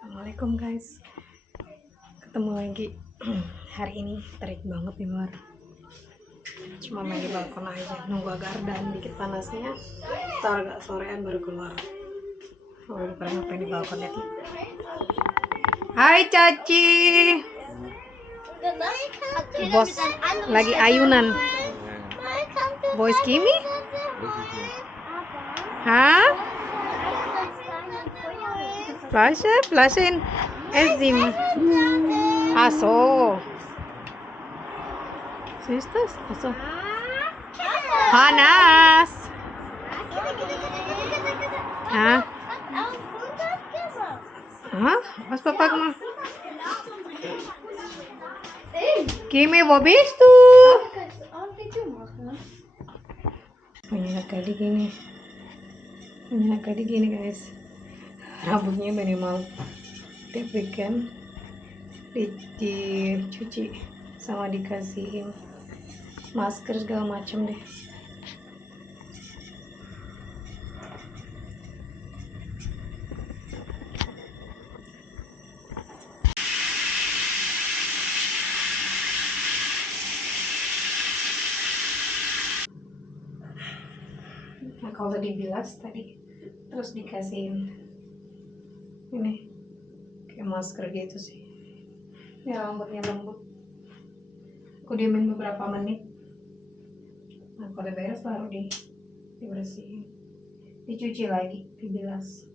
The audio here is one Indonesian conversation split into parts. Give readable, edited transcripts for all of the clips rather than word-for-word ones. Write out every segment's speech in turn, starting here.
Assalamualaikum guys, ketemu lagi. Hari ini terik banget di luar, cuma main di balkon aja, nunggu agak redam dikit panasnya, ntar agak sorean baru keluar. Udah pada ngapain di balkon ya? Hai Caci, bos lagi ayunan. Boys Kimi? Hah? Flashin Ezim. Aso. Sisters, aso. Panas. Hah? Hah? Was papa mah? Kimi, wo bist du? Punya kali gini guys. Rambutnya minimal dibikin, dicuci sama dikasihin masker segala macem deh. Nah kalau dibilas tadi terus dikasihin ini kayak masker gitu sih ya, rambutnya lembut. Aku diemin beberapa menit. Nah kalau udah beres baru dibersihin, dicuci lagi, dibilas.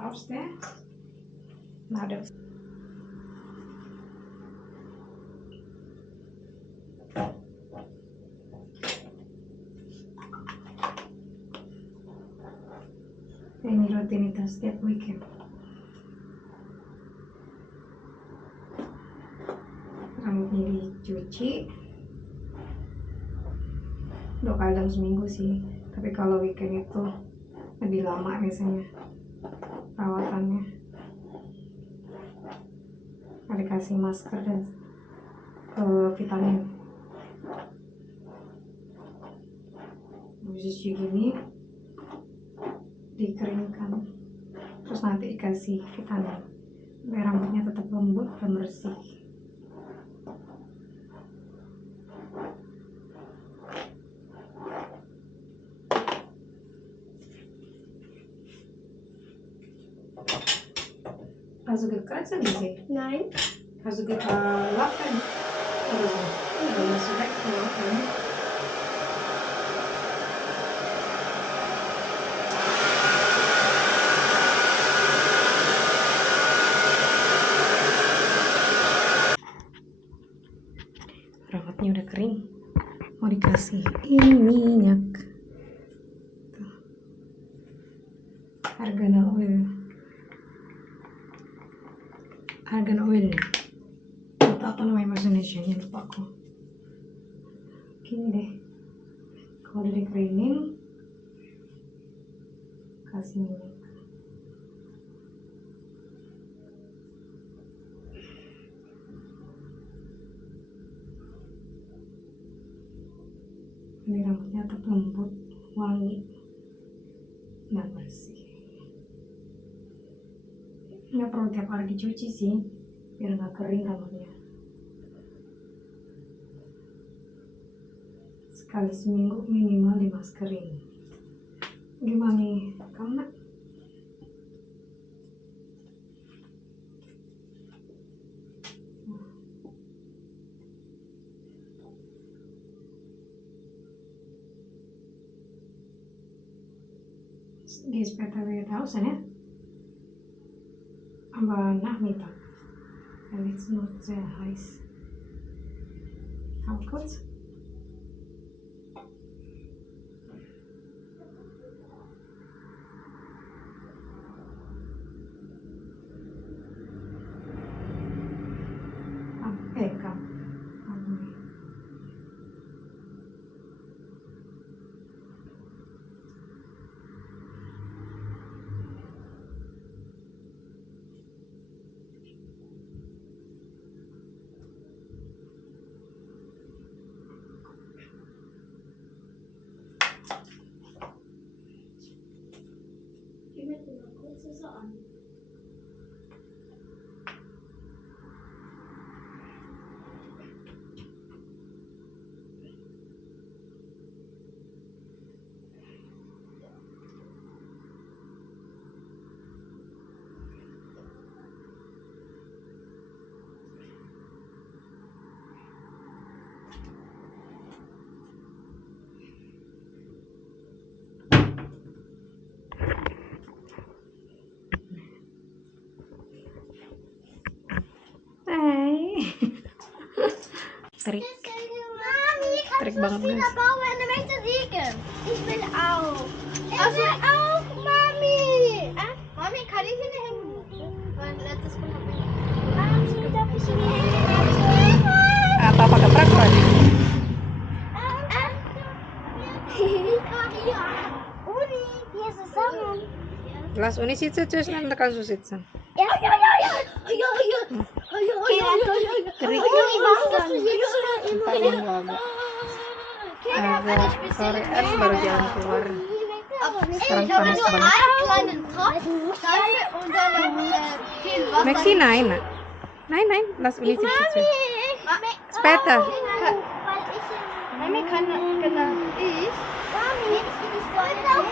Harus deh. Nah udah. Ini rutinitas setiap weekend. Rambutnya dicuci 2 kali dalam seminggu sih, tapi kalau weekend itu lebih lama biasanya perawatannya. Dikasih masker dan vitamin. Habis cuci gini dikeringkan, terus nanti dikasih vitamin biar rambutnya tetap lembut dan bersih. Hast du gekratzt gesehen? Nein. Hast du gelachen? Oder so? Oder hast du weggelachen? Rambutnya udah kering, mau dikasih ini minyak. Tuh. Argan oil. Atau apa namanya bahasa Indonesia-nya, lupa aku. Gini deh, kalau udah dikeringin kasih minyak. Ini rambutnya tetap lembut, wangi, dan bersih. Nggak perlu tiap hari dicuci sih, biar nggak kering kamarnya. Sekali seminggu minimal dimaskerin. Gimana nih, kamu nak? Di SPTW-1000 ya? Aber Nachmittag. Weil jetzt noch sehr heiß. Auch kurz. Kam. Trik. Trik banget guys. Ich will auch. Ich will auch, Mami. Mami, kann ich hier hängen? Weil letztes Mal habe ich... Mami, darf ich hier hängen? Atau pakai truk lagi? Uni, wir zusammen. Lass Uni sitzen, tschüss, dann kannst du sitzen. Ja. Trik. Ntar nunggu agak sorean baru jalan keluar. Sekarang panas banget. Maxi, nein, nak. Nein, lass Uni sitzen. Später. Mami kann ich. Mami,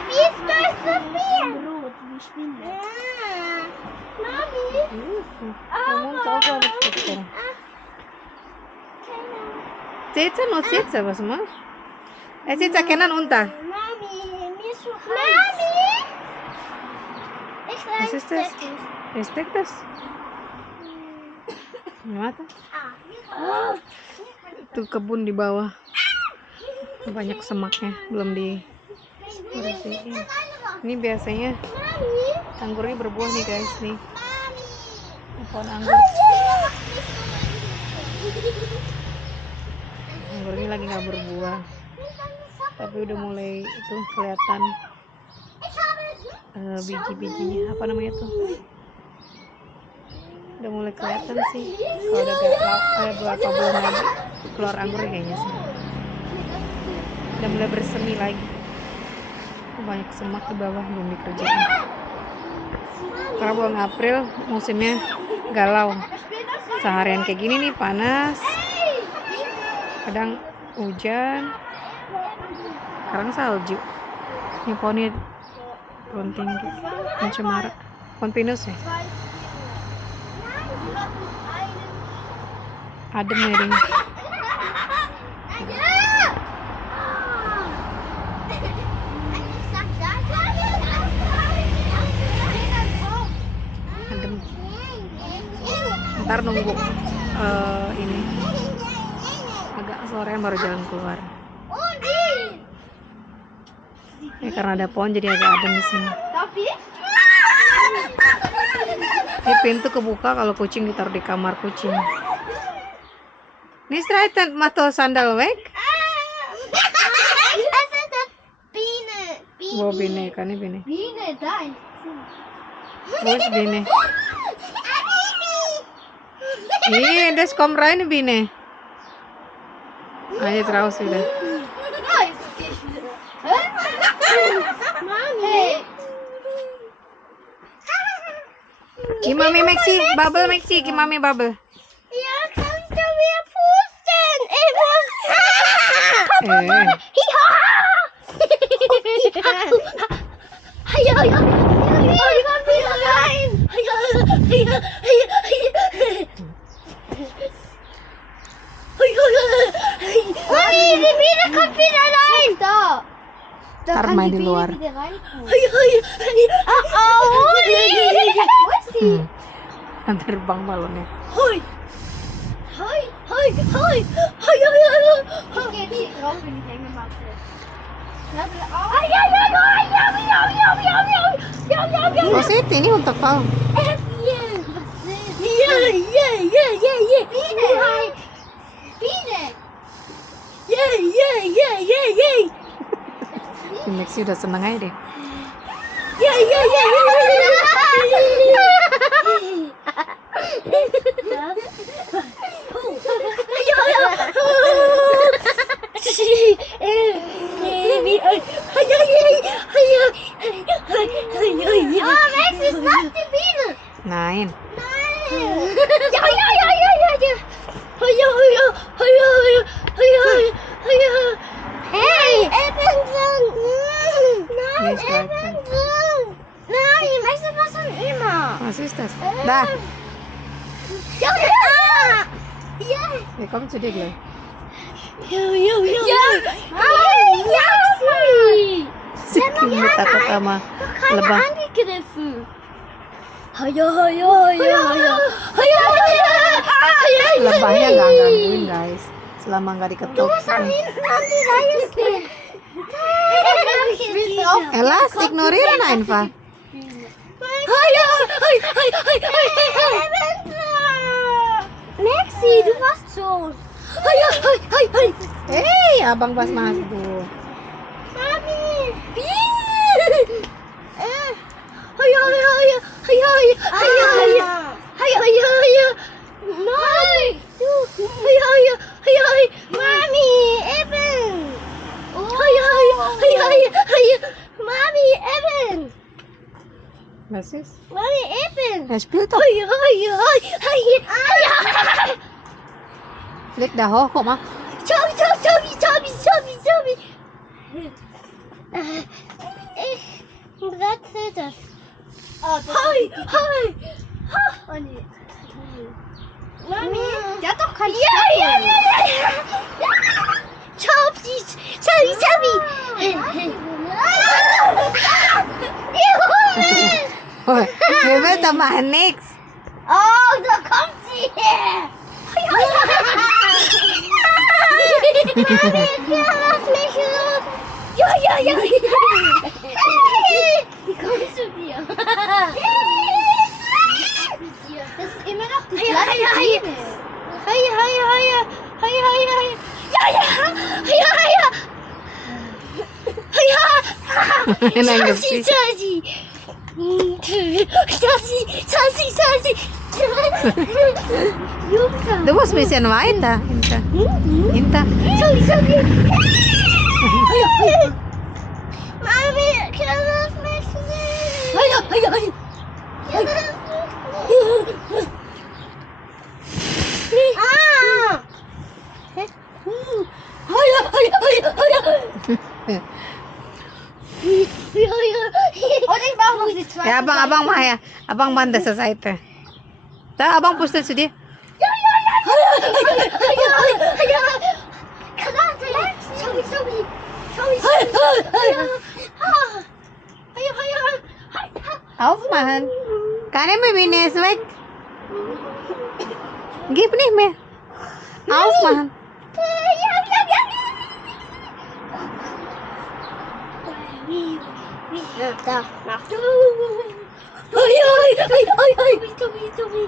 wie ist das so viel? Brot, wie schwindet. Mami. Kamu tahu apa sekarang? Cica no Cica, was machst? Cica kenan unta. Mami, mir ist so heiß. Mami! Was ist das? Steckt das? Gimana? Itu kebun di bawah. Banyak semaknya, belum dibersihin. Ini biasanya anggurnya berbuah nih guys nih. Pohon anggur. Anggurnya lagi nggak berbuah, tapi udah mulai itu kelihatan biji-bijinya, apa namanya tuh, udah mulai kelihatan sih. Kalau udah berapa bulan lagi keluar anggur kayaknya sih, udah mulai bersemi lagi. Banyak semak di bawah belum dikerjain karena bulan April musimnya galau. Seharian kayak gini nih, panas, kadang hujan, sekarang salju. Ini pohonnya pohon tinggi, pohon cemara, pohon pinus ya. Adem ya ini. Adem. Ntar nunggu ini agak sorean baru jalan keluar. Ya karena ada pohon jadi agak adem di sini. Ini pintu kebuka kalau kucing ditaruh di kamar kucing. Nih straighten mato sandal weg. Wo bine kan ini bine. Biene, da. Wo is bine? Ih, das kom rein bine. Ayo terus sudah. Mami. Gib Mami Maxi, Bubble Maxi, gib Mami Bubble. Ja, kannst du mir pusten? Ich muss. Ja, ja. Die kommt wieder rein. Mami, die Biene kommt wieder rein. Da. Da Taruh kann main die di Biene luar. wieder reinkommen. Oh, wo ist die? Terbang balonnya. Hoi. Ich gehe jetzt hier drauf in die Hängematte. Positif ini untuk kau. Si Maxi udah seneng aja deh. Max ist not die Biene. Nein. Hey, Ebenson! Nein, Nicht weiter. Ebenson! Nein, weißt du was schon immer? Was ist das? Da. Ja! Wir kommen zu dir gleich. Si Kimi takut sama lebah. angegriffen. Lebahnya nggak gangguin guys. Selama nggak diketuk. Elas, ignorieren einfach. Maxi, du warst schon. Hey, abang pas masuk. Mami. Nein. Mami, Evan. Mami, Evan. Was ist? Mami, Evan. Er spielt doch. Flick da hoch, guck mal. Tobi. Was ist das? Hi. Oh nee. Mami, der hat doch keinen Ja. Tobi. Wir will doch mal nix. Oh, da kommt sie her. Lass mich los. Ja. Wie kommst du dir? Das ist immer noch die gleiche Biene. Nein, Gesicht. Du musst ein bisschen weiter. Hinter. Mami, kann das mich sehen? Ah! Und ich mache noch die zweite. Ya, abang mah ya. Abang bantu sa Seite. Da, abang pustel zu dir. Aufmachen. Kann ich mir Biene ist weg. Gib nicht mehr. Aufmachen. Da, mach du. Tobi.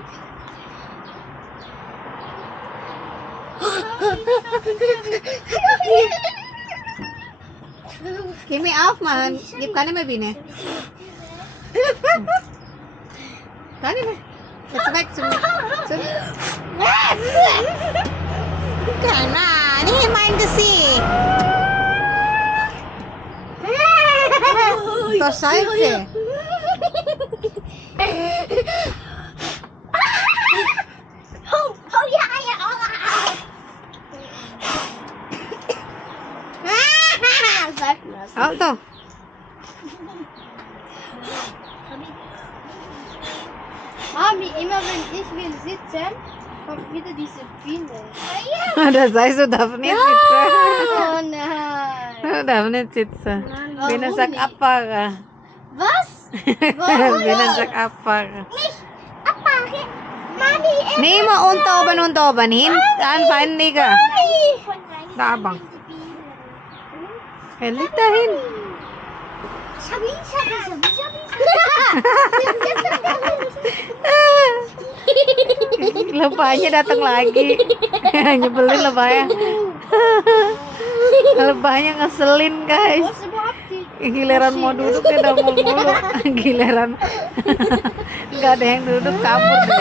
Gib mir aufmachen. Gib keine mehr Biene. Keine mehr. Jetzt weg zu mir. Karena ini main Gesicht. Das Seite. Mami, immer wenn ich will sitzen, kommt wieder diese Biene. Ada saya sudah menit sitsa. Oh nein. Sudah menit sitsa. Warum Binasak nicht? apa kah? Was? Warum? Binasak apa kah? Apa? Mami, Nih mau untoban hin. Saan pain nih kah? Tabang. Helitahin. Sabi, sabi, sabi, sabi. Lebahnya datang lagi. Nyebelin lebahnya. Lebahnya ngeselin guys. Was überhaupt die? Giliran mau duduk dia dongol mulu. Giliran nggak ada yang duduk kabur deh.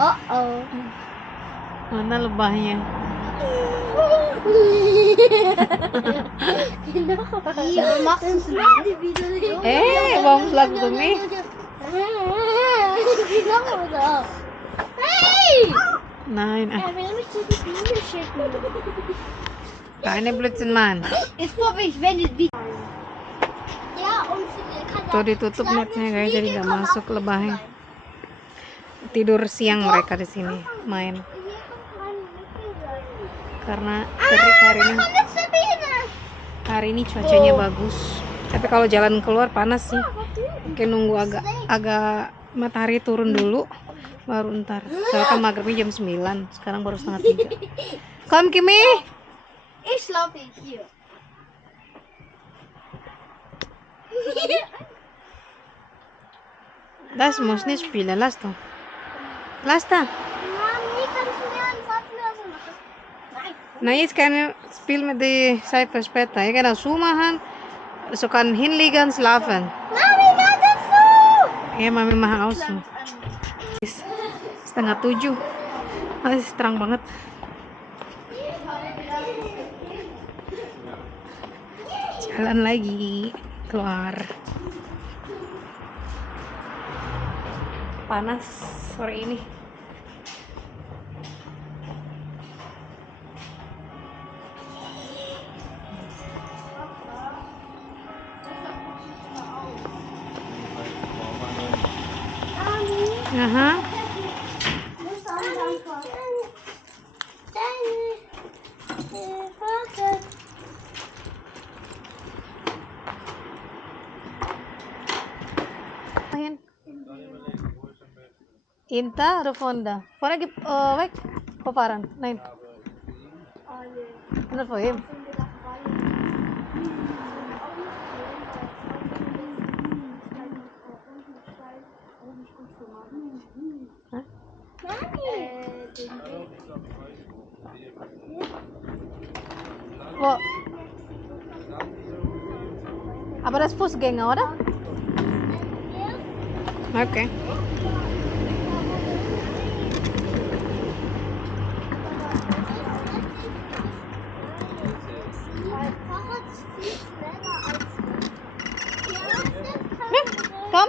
Oh oh. Mana lebahnya? Iya, machst du Warum sagst du mich? Genau. Hey! Nein, Er will mich zu die Biene schicken. keine Blödsinn Mann. Ist vorbei, wenn es wieder. Ja, und kann Tuh ditutup netnya guys, jadi nggak masuk lebahnya. Tidur siang mereka di sini main karena terik hari ini. Hari ini cuacanya bagus. Tapi kalau jalan keluar panas sih. Oke, nunggu agak matahari turun dulu baru ntar. Soalnya kan maghribnya jam 9, sekarang baru setengah 3. Kom Kimi. Ich schlafe hier. Das muss nicht spielen, lass doch. Lass da. Mami, kannst du mir einen Vater machen? Nein. Na, jetzt kann ich spielen mit die Seife später. Ich kann das so machen, so kann hinlegen, schlafen. Mami, was ist so? Ya, mami mah aus. 6:30. Masih terang banget. Jalan lagi keluar. Panas sore ini. Aha. Ayan. Inta oder Fonda? Fonda gibt weg på faran. Nein. Not for him. Hah? Wo? Aber das Fußgänger, oder? Okay. Komm.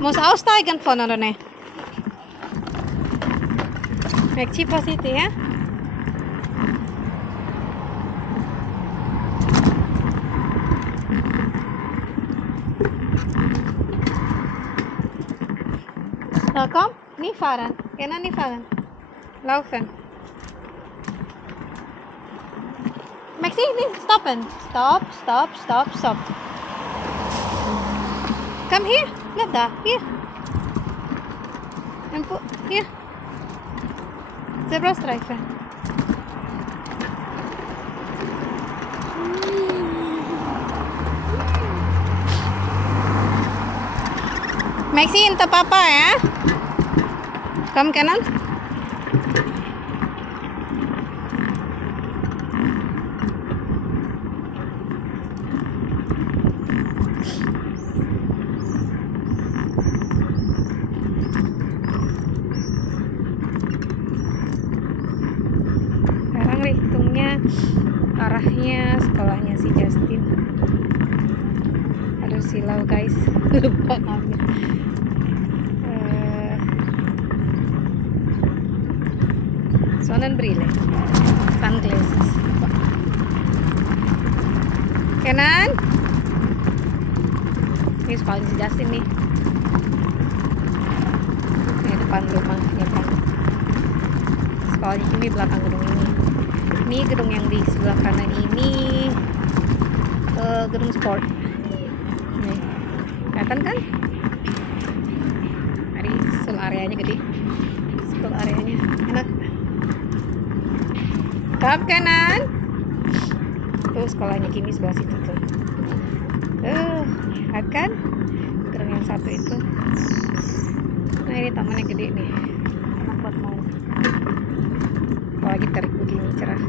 Muss aussteigen von oder nicht? Mexico City, ya? Na komm, nicht fahren. Genau, nicht fahren. Laufen. Maxi, nicht stoppen. Stop, stop, stop, stop. Komm hier, bleib da, hier. Hier. Zebrastreifen. Maxi, hinter Papa ya. Komm kanan. Sekarang hitungnya arahnya sekolahnya si Justin. Aduh silau guys. Lupa ngambil. Sonnenbrille. Sunglasses. Kanan. Ini sekolah si Justin nih. Ini depan rumahnya kan. Sekolahnya Kimi belakang gedung ini. Ini gedung yang di sebelah kanan ini gedung sport. Nih, kelihatan kan? Tadi school areanya gede. School areanya enak. Kap kanan. Tuh sekolahnya Kimi sebelah situ tuh. Lihat kan? Gedung yang satu itu. Nah ini tamannya gede nih. Enak buat main. Apalagi terik begini cerah.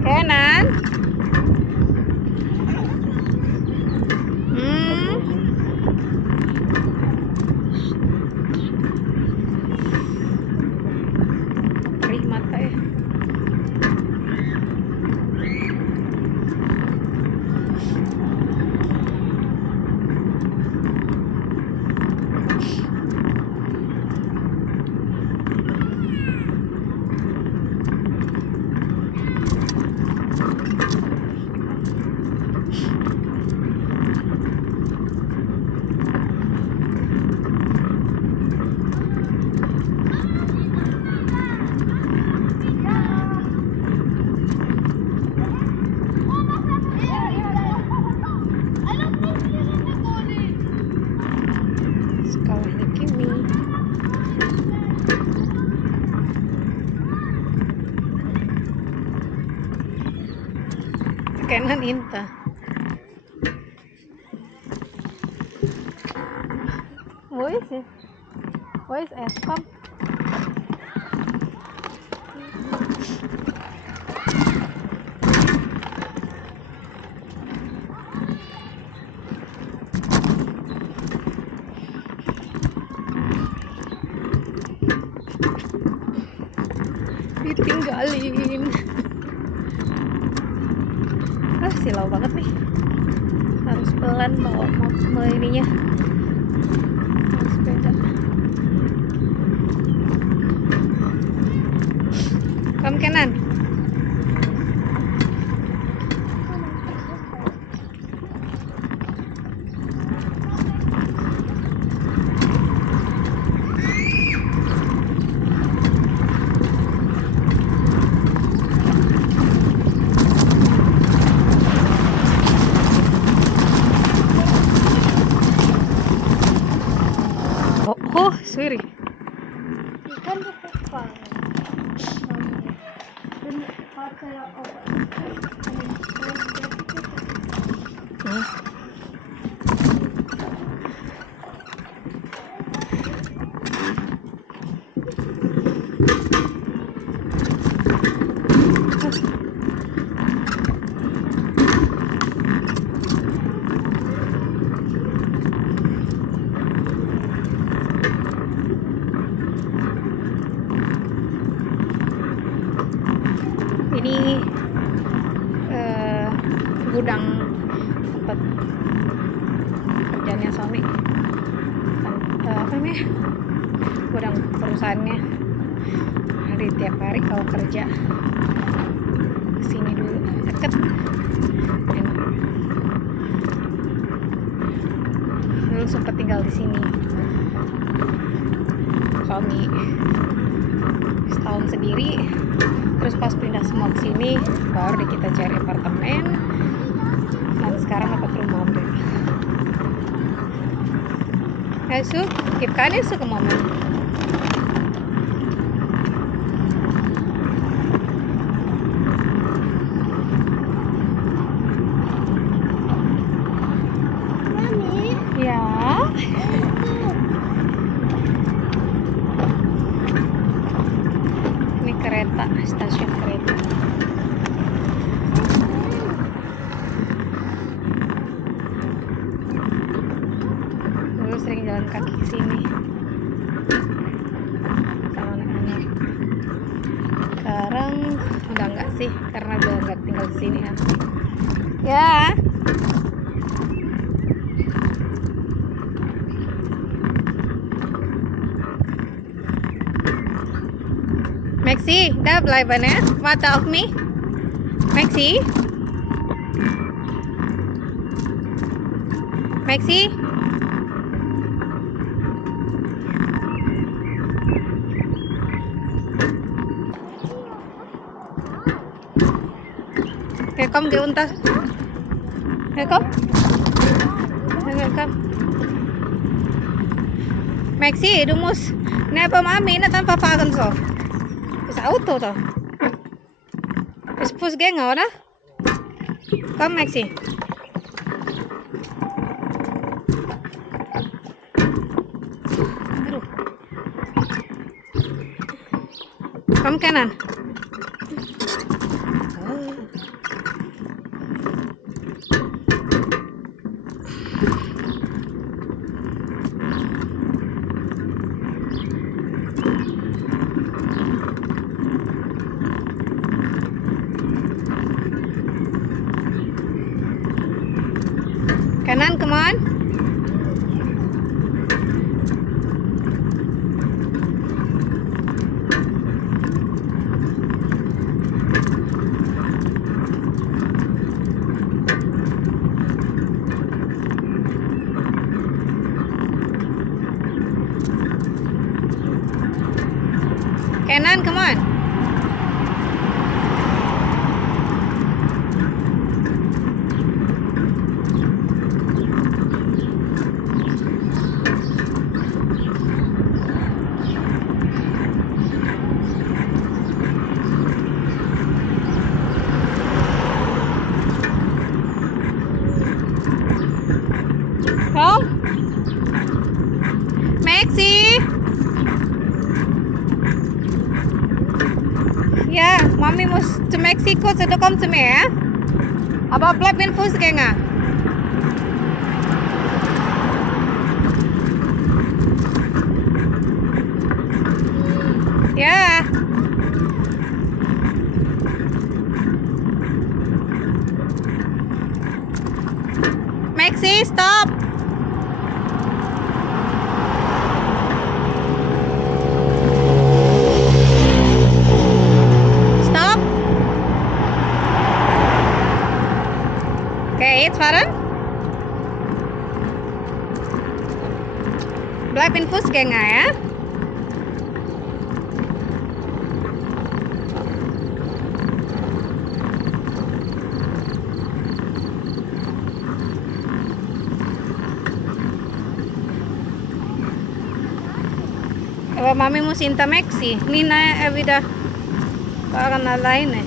Kanan. Perih mata ya. Sekolahnya Kimi. Kanan Inta. What is it? What is Eskom? Ditinggalin. Silau banget nih. Harus pelan bawa ininya. Sepeda. Kamu kanan. Oh, sorry. Je kan er opvangen. Dan pakken we op. Ini gudang tempat kerjanya suami. Apa namanya? Gudang perusahaannya. Hari tiap hari kalau kerja kesini dulu, deket, enak. Dulu sempat tinggal di sini. Suami setahun sendiri, terus pas pindah semua ke sini baru deh kita cari apartemen, dan sekarang dapat rumah deh. Så kan jeg suka momen. Mami, Ya. Ini kereta, stasiun kereta. Dulu sering jalan kaki ke sini sama anak-anak. Sekarang udah enggak sih, karena udah enggak tinggal di sini ya. Ya. Maxi, daar blijven hè? Wat of me? Maxi? Maxi? Oke, kom ke untas. Oke, kom. Oke, kom. Maxi, du musst neben Mami, nicht einfach fahren so. Das Auto da. Das ist Fußgänger, oder? Komm, Maxi. Aduh. Komm, kanan. Kanan, come on. Kanan, come on. Komm. Maxi. Ja, Mami muss zu Mexiko, so du kommst zu mir, ja? Aber bleib in Fußgänger. Ja. Maxi, stop. Stop. Okay, jetzt fahren. Bleib in Fußgänger, ja? Aber Mami muss hinter Maxi. Nina wieder fahren alleine.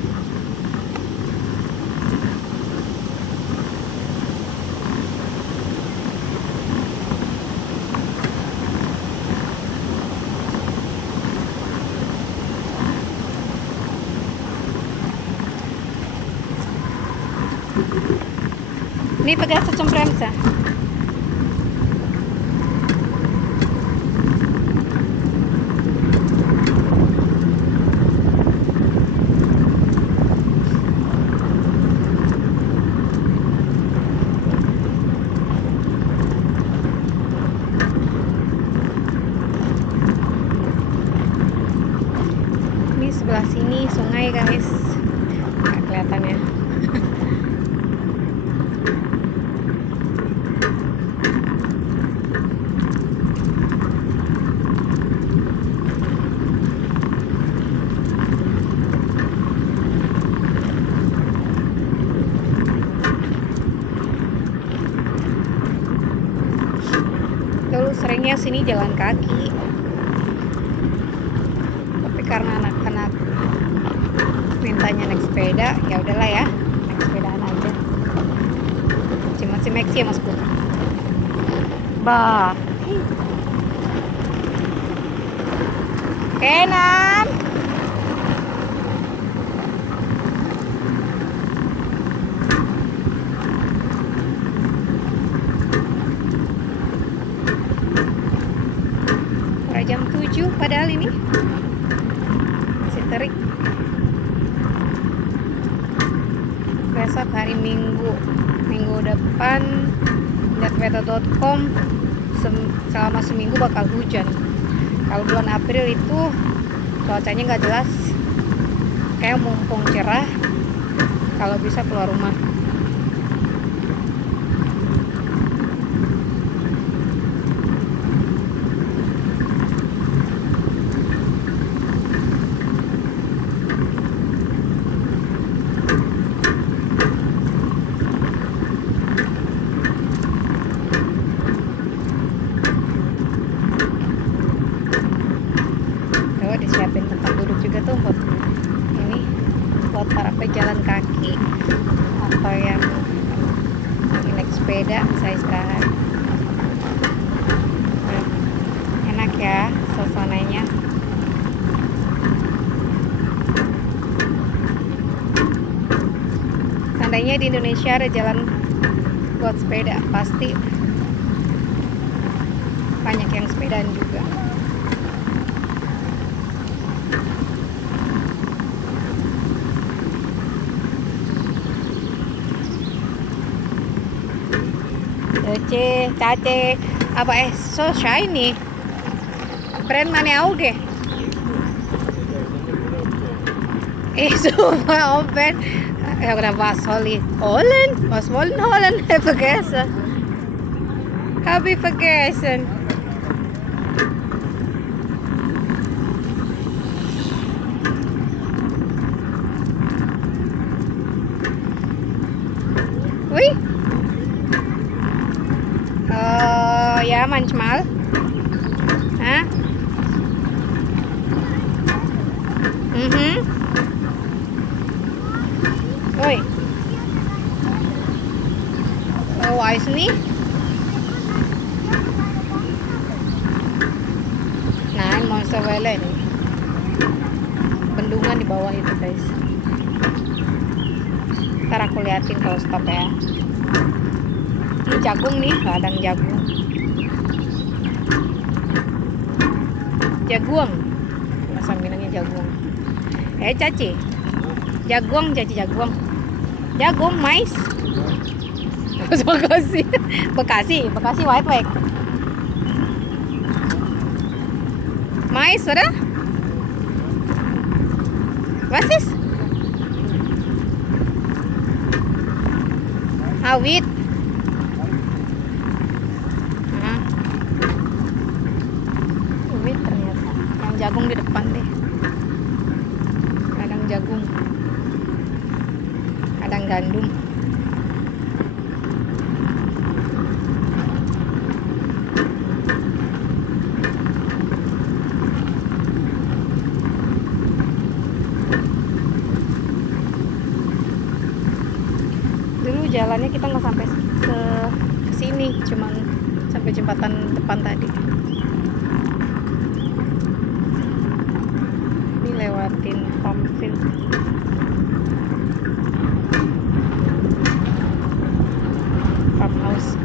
Ini vergessen zum Bremsen. Ini sebelah sini sungai, guys. Nggak kelihatan ya. Dulu seringnya sini jalan kaki, tapi karena anak-anak mintanya naik sepeda, ya udahlah ya, naik sepedaan aja. Cuma si Maxi sama skuter. Bah. Kenan. Udah jam 7 padahal ini masih terik. Besok hari Minggu depan lihat weather.com selama seminggu bakal hujan. Kalau bulan April itu cuacanya nggak jelas, kayak mumpung cerah, kalau bisa keluar rumah. sepeda, bisa istirahat. Enak ya suasananya. Seandainya di Indonesia ada jalan buat sepeda, pasti banyak yang sepedaan juga. Cace, apa so shiny. Brand mana auge? Super open. Ja, oder was soll ich? Holland? Was wollen Holland? Vergessen. Habe ich vergessen. Ui. Ja, manchmal. Hah? Mhm. Ui. Weiß nicht. Nah, Monster Valley ini. Bendungan di bawah itu, guys. Ntar aku liatin kalau stop ya. Ini jagung nih, ladang jagung. Jagung. Masa bilangnya jagung. Caci. Jagung, Caci jagung. Jagung, mais. Bekasi. Bekasi white wake. Mais, oder? Was ist? Wheat. Wheat ternyata. Yang jagung di depan deh. Kadang jagung. Kadang gandum. Dulu jalannya kita nggak sampai ke sini, cuman sampai jembatan depan tadi. Ini lewatin farmfield. Farmhouse.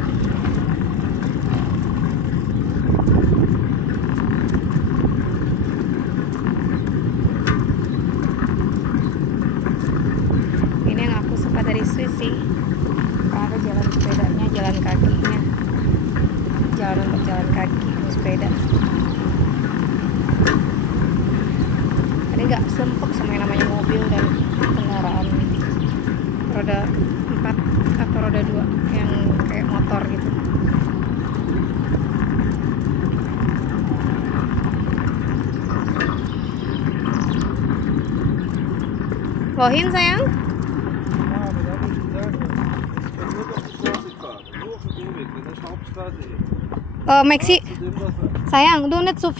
Ini yang aku suka dari Swiss sih. Ada jalan sepedanya, jalan kakinya, jalan untuk jalan kaki, sepeda. Ini nggak sumpek sama yang namanya mobil dan kendaraan roda 4 atau roda 2 yang kayak motor gitu. Wohin sayang? Maxi, sayang, du nicht so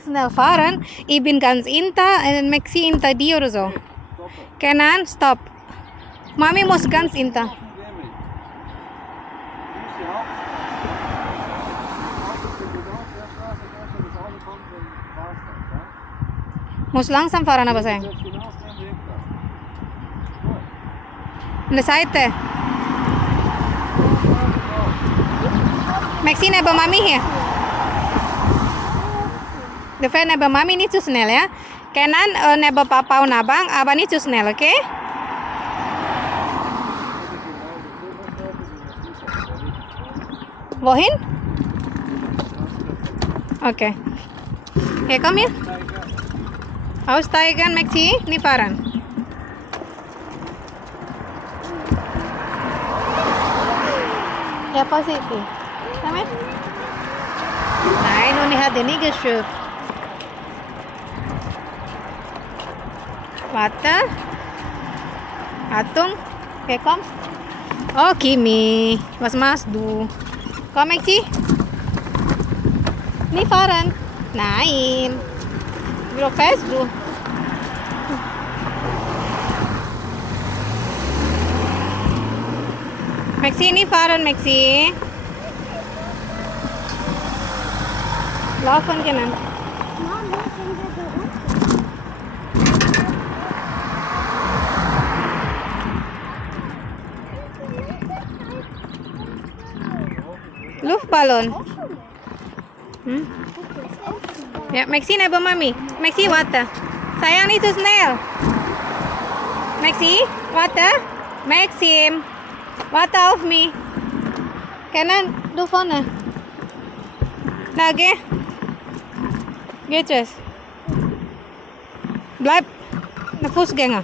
schnell fahren. Ich bin ganz hinter, Maxi hinter dir oder so. Kenan, stop. Mami muss ganz hinter. Muss langsam fahren aber sayang. An der Seite. Maxi, neben Mami hier. Du fährst neben Mami nicht zu schnell, ya. Kenan neben Papa und Abang, aber nicht zu schnell, okay? Wohin? Okay. Hey, komm hier. Aussteigen, Maxi, nicht fahren. Ja, positiv. Damit? Nein, und ich hatte nie geschöpft. Warte. Achtung. Okay, komm. Oh, Kimi. Was machst du? Komm, Maxi. Nicht fahren. Nein. Wie fährst du? Maxi, nicht fahren, Maxi. Laufen können. Mami, können wir da unten? Luftballon. Offen. Hm? Offen. Ja, Maxi, neben Mami. Maxi, warte. Sayang, nicht so schnell. Maxi, warte. Maxim, warte auf mich. Kenan, du vorne. Na, geh. Geh, tschüss. Bleib. Eine Fußgänger.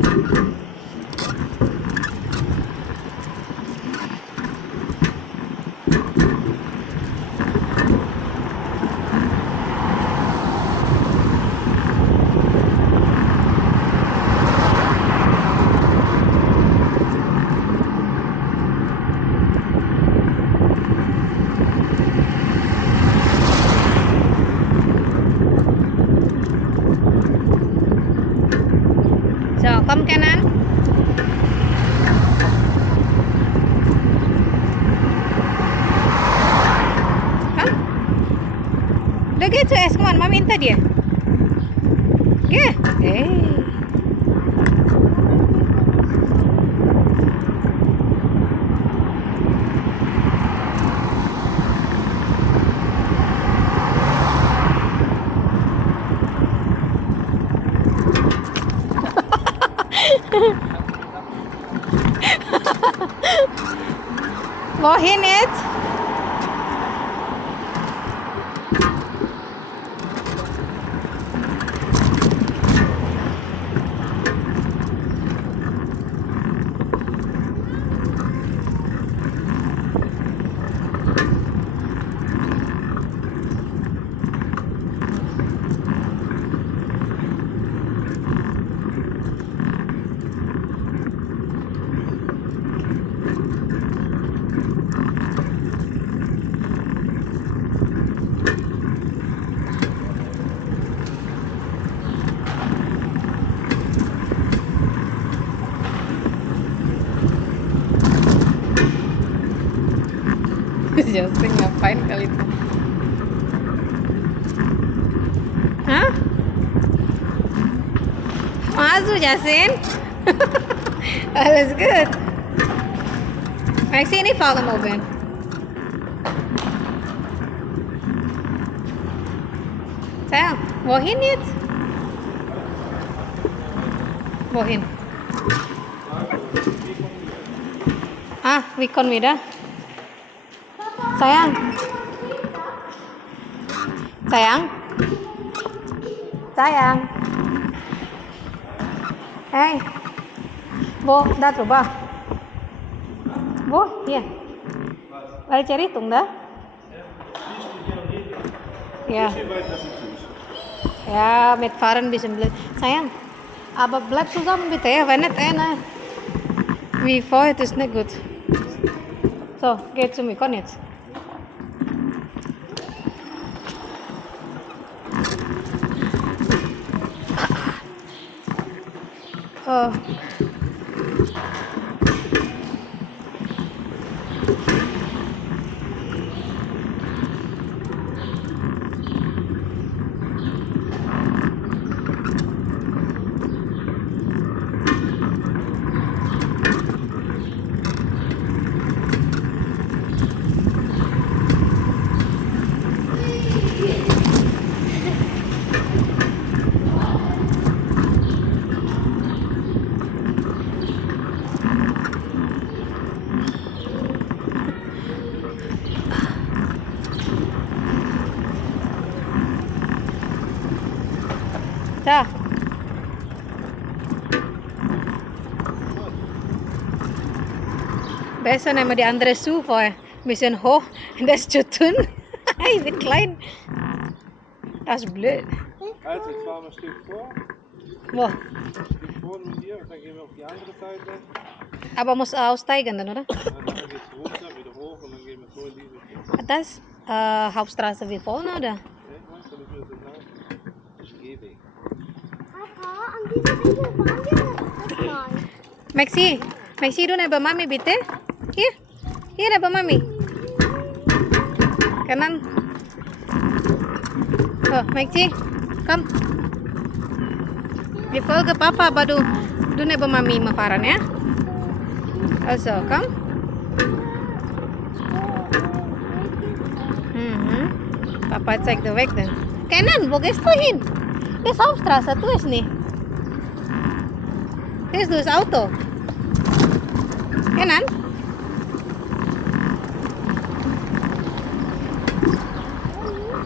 So, komm, Kenan. Komm. Udah, geh zuerst. Come on, Mama minta dia. Geh. Wohin jetzt? Justin ngapain kali itu? Hah? Masuk Justin? Alles gut. Maxi, ini fahren oben. Sayang, wohin jetzt? Wohin? Ah, wir kommen wieder. Sayang. Sayang. Sayang. Hey. Wo, da coba. Wo, hier. Weil Ceritung da? Ja. Ja, mit Fahren ein bisschen blöd. Sayang, aber bleib zusammen bitte, ja, wenn nicht einer wie vorher, das ist nicht gut. So, geh zu mir, komm jetzt. Oh. Da. Besser nehmen wir die andere Schuh vorher. Ein bisschen hoch und das zu tun. Ich bin klein. Das ist blöd. Also, jetzt fahren wir ein Stück vor. Wo? Ein Stück vor mit dir und dann gehen wir auf die andere Seite. Aber muss aussteigen dann, oder? Und dann geht es runter, wieder hoch und dann gehen wir so in diese Richtung. Das Hauptstraße wie vorne, oder? Ja, ich weiß, da müssen wir so lang. Das ist Gehweg. Papa, an dieser Stelle waren wir letztes Mal. Maxi, Maxi, du neben Mami bitte. Hier. Here apa mami? Kanan. Oh, Maxi, come. Vi följer pappa bara du är på mami med faran, ja? Also, kom. Papa zeigt den Weg dann. Kenan, wo gehst du hin? Das ist Hauptstraße, tu es nicht. Siehst du das Auto? Kenan?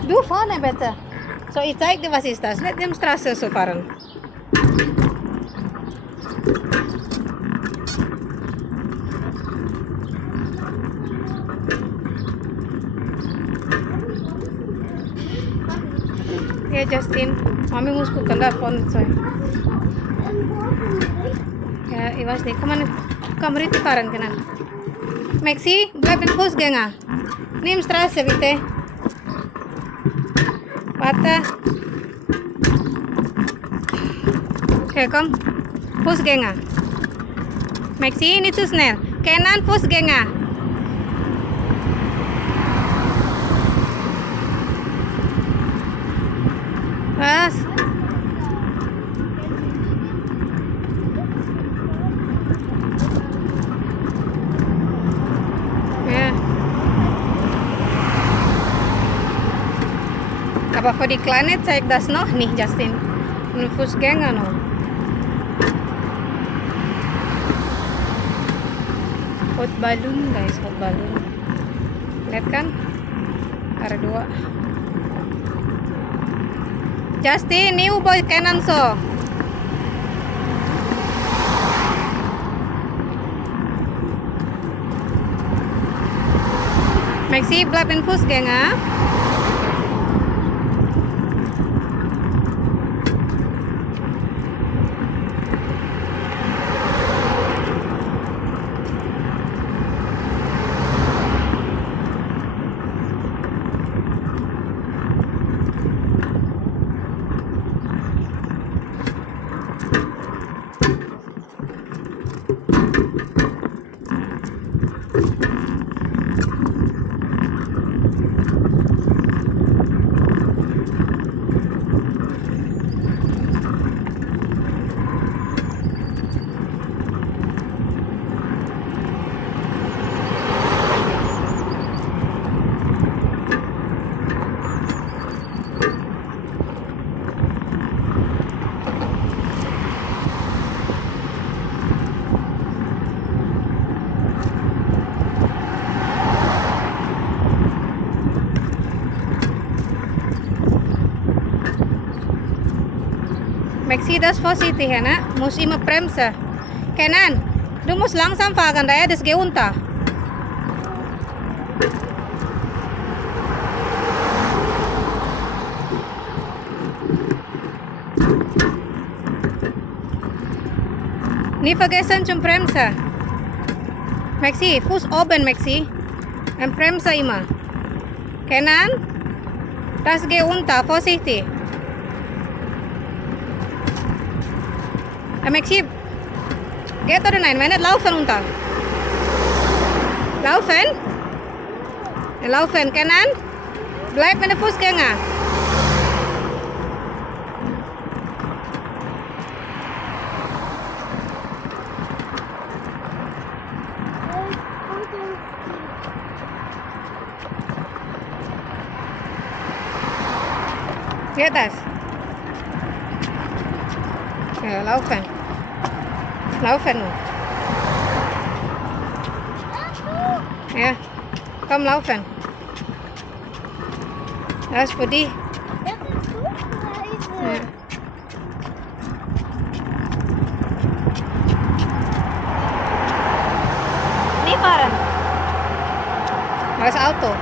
Du vorne bitte. So, ich zeig dir, was ist das. Nicht dem Straße so fahren. Ja, Justin. Mami muss gucken, da vorne zwei. Ja, ich weiß nicht. Komm richtig fahren können. Maxi, bleib in Fußgänger. Nimm Straße, bitte. Warte. Okay, komm. Fußgänger. Maxi, nicht zu schnell. Kenan, Fußgänger. Was? Ja. Aber für die Kleine zeigt das noch nicht, Justin. Nur Fußgänger noch. Hot balloon, guys, hot balloon. Lihat kan? Ada dua. Justin, new boy kanan so. Maxi, bleib in Fußgänger. Maxi, das vorsichtig, ne? Muss immer bremsen. Kenan, du musst langsam fahren, da das geht unter. Nie vergessen zum Bremsen. Maxi, Fuß oben, Maxi. Und bremse immer. Kenan, das geht unter, vorsichtig. Maxi, geht oder nein? Wenn nicht, laufen unter. Laufen? Ja, laufen, Kenan. Bleib mit dem Fußgänger. Geht das? Ja, laufen. Laufen nur. Ja, komm, laufen. Das ist für dich. Ja. Nicht fahren. Das Auto.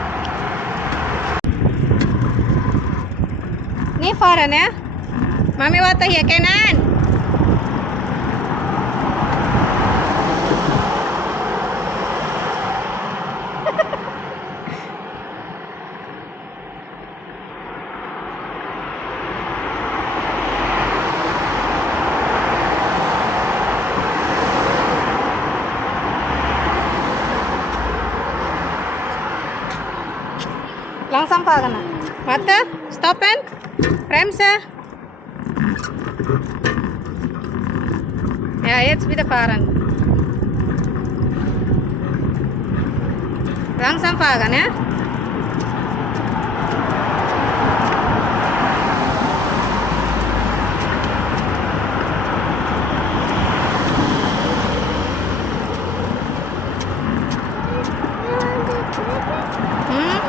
Nicht fahren, ja? Mami, warte hier, Kenan. Långsamt Vänta, stoppen. Bremsa. Ja, jetzt wieder fahren. Langsam fahren, ja? Hm?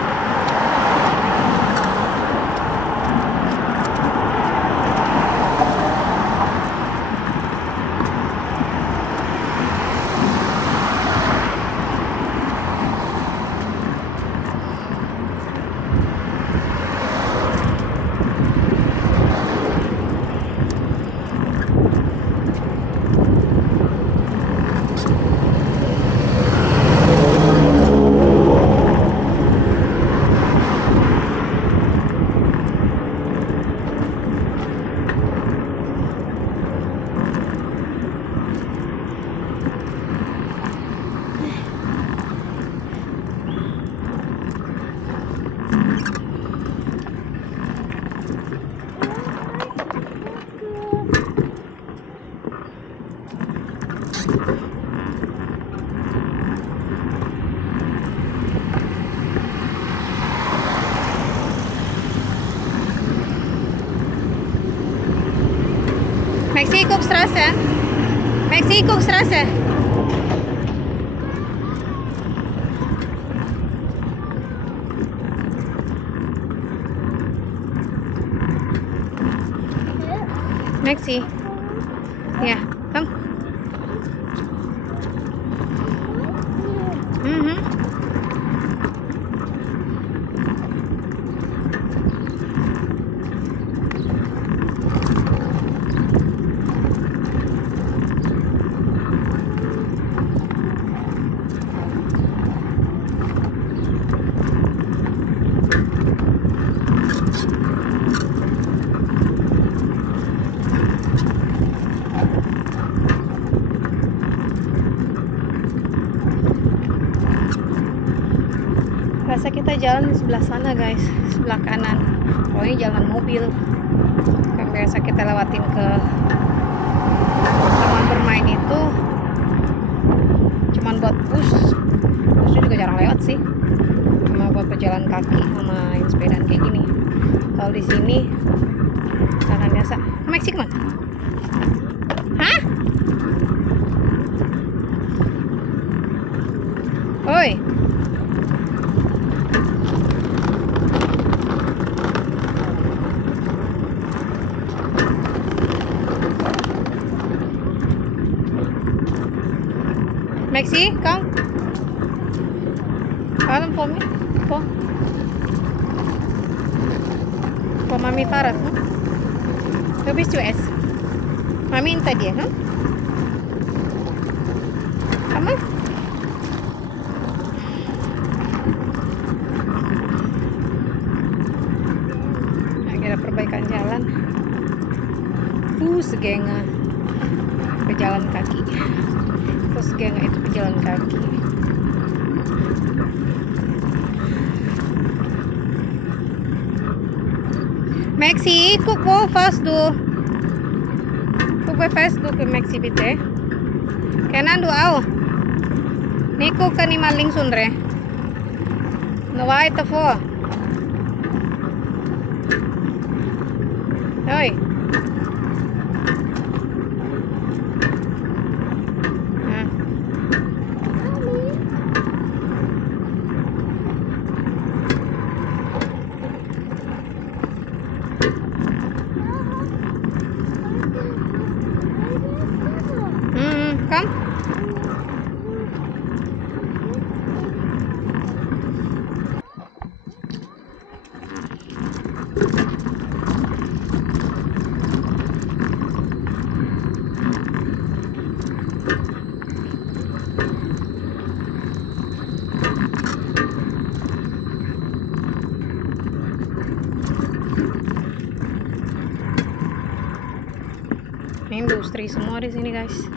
Mexikostraße. Mexikostraße. Mexi. Ja, komm. Mhm. Biasa kita jalan di sebelah sana guys, sebelah kanan. Oh ini jalan mobil. Yang biasa kita lewatin ke taman bermain itu cuman buat bus. Busnya juga jarang lewat sih. Cuma buat pejalan kaki sama yang sepedaan kayak gini. Kalau di sini jalan biasa. Meksik mana? Hah? Oi. Maxi, kom. Adem på mig. På mami Farah. Då bist du es. Mami inte det, ha? Kom. Lagi ada perbaikan jalan. Segengga pejalan kaki. Segengga itu pejalan kaki. Maxi, kuk wo fast du. Kuk wo fast du ke Maxi bitte. Kenan du au. Nico kan ni maling sundre. No vai ta få. Oi. Kom. Industri semua di sini guys.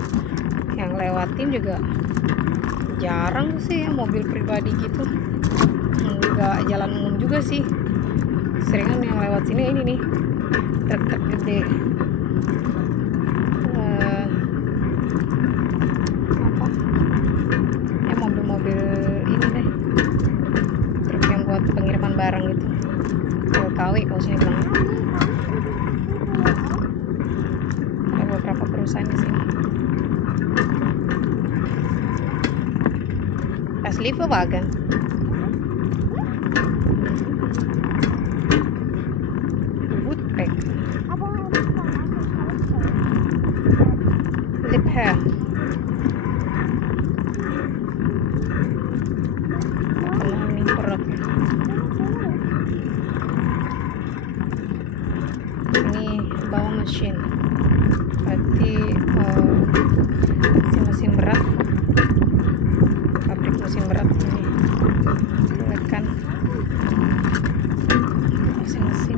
Yang lewatin juga jarang sih ya mobil pribadi gitu, nggak jalan umum juga sih. Seringan yang lewat sini ini nih truk-truk gede. Apa ya, mobil-mobil ini deh, truk yang buat pengiriman barang gitu, KW kalau sini bilang. Ada beberapa perusahaan di sini. Das Lieferwagen. Woodpeck. Liebherr. Ini perutnya. Ini bawah mesin. Berarti mesin berat. Pabrik mesin berat ini. Lihat kan. Mesin-mesin.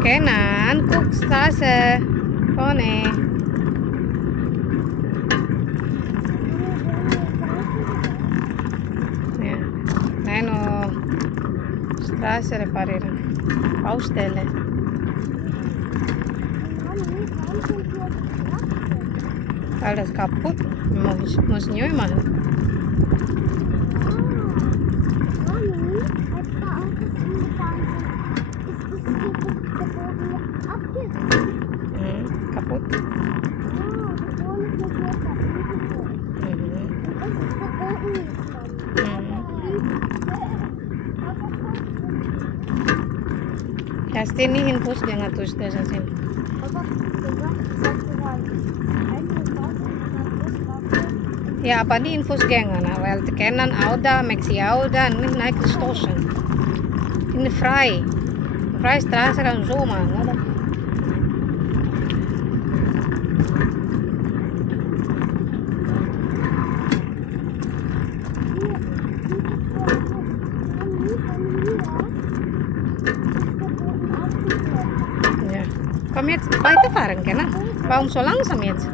Kenan, Cookstraße. Vorne. Ja. Nein, no. Straße reparieren. Baustelle. Weil das kaputt. Muss neu machen. Kaputt. Ja, stehen nicht in Fußgänger durchstechen sind. Ja, aber nicht in Fußgänger, ne? Weil die kennen Auda, Mexi Auda, nicht naik gestoßen. In de vrij. Vrije Straße kan zo machen, oder? Ja. Komm jetzt weiterfahren, Kenner. Warum so langsam jetzt?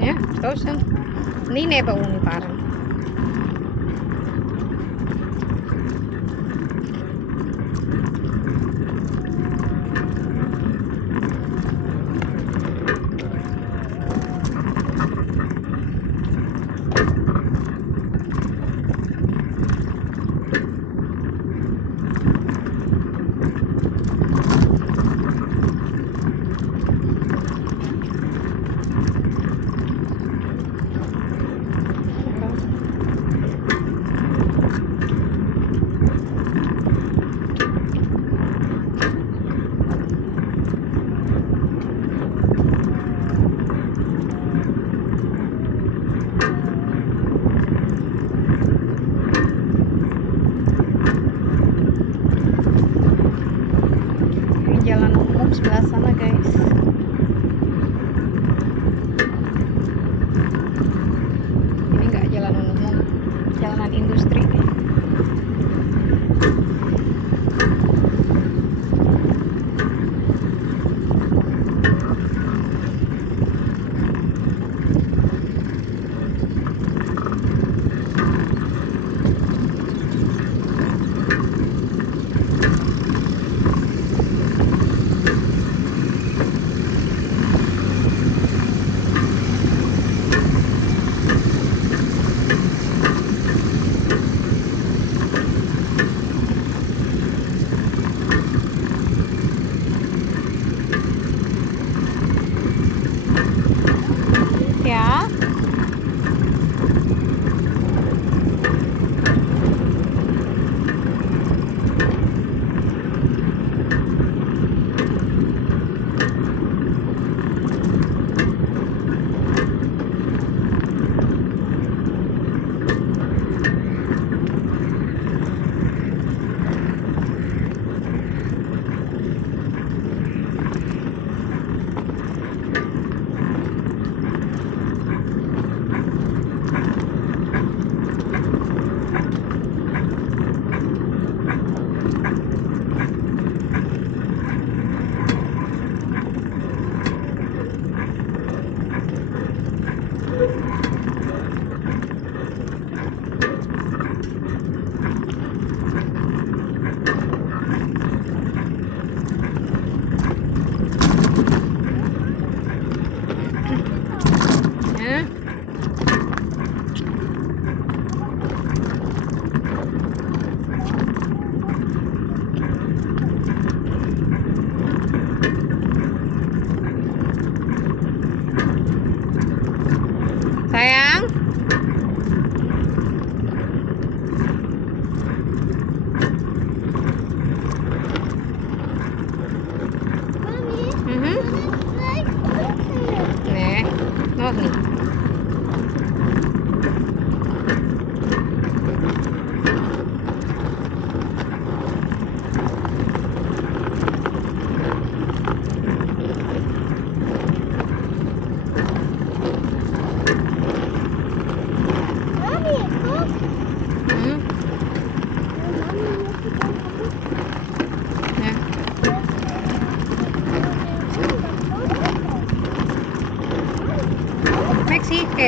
Ja, stoßen. Niet neben Uni fahren. Jalan umum sebelah sana, guys. Ini nggak jalan umum, jalanan industri.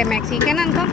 kayak Meksikanan kan?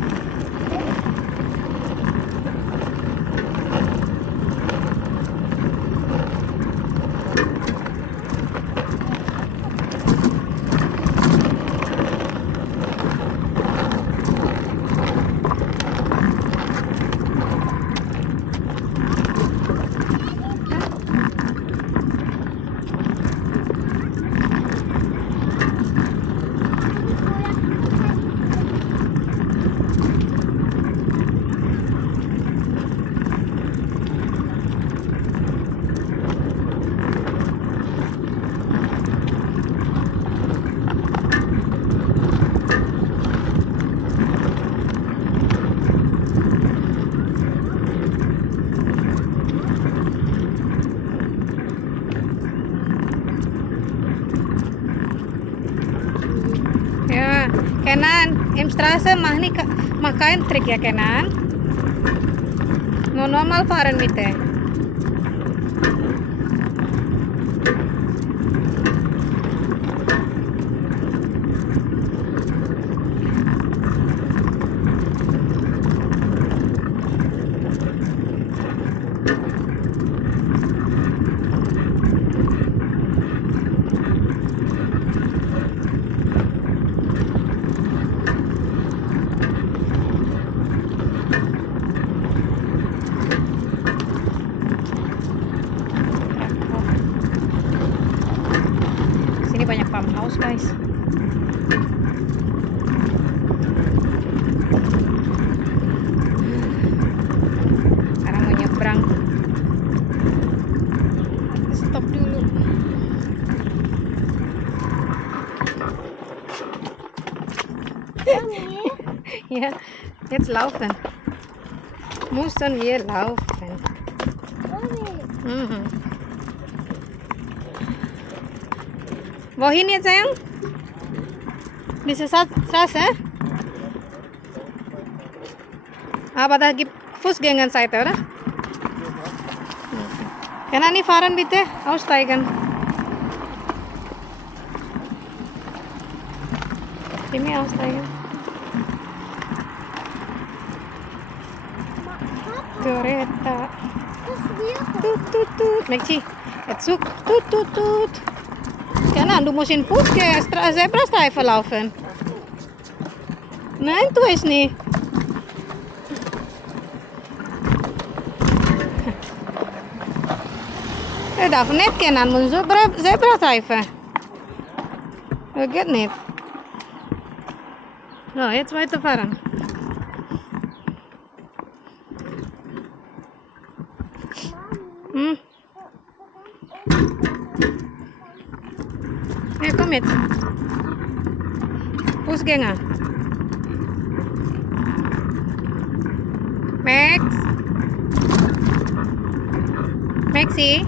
Ya, Kenan, im Straße mach keinen Trick ya Kenan. Nur normal fahren bitte. Sini banyak farmhouse guys. Sekarang mau nyebrang. Stop dulu. Ja, jetzt laufen. Müssen wir laufen. Mhm. Wohin jetzt, sayang? Diese Straße? Aber da gibt Fußgängerseite, oder? Kann Anni fahren bitte? Aussteigen. Sini aussteigen. Kereta. Tut tut tut. Mexi, het Zug. Tut tut tut. Kenan, du musst in Zebrastreifen laufen. Nein, tu es nicht. Er darf nicht Kenan, muss Zebrastreifen. Das geht nicht. So, jetzt weiterfahren. Hm? Ja, komm jetzt. Fußgänger. Max. Maxi.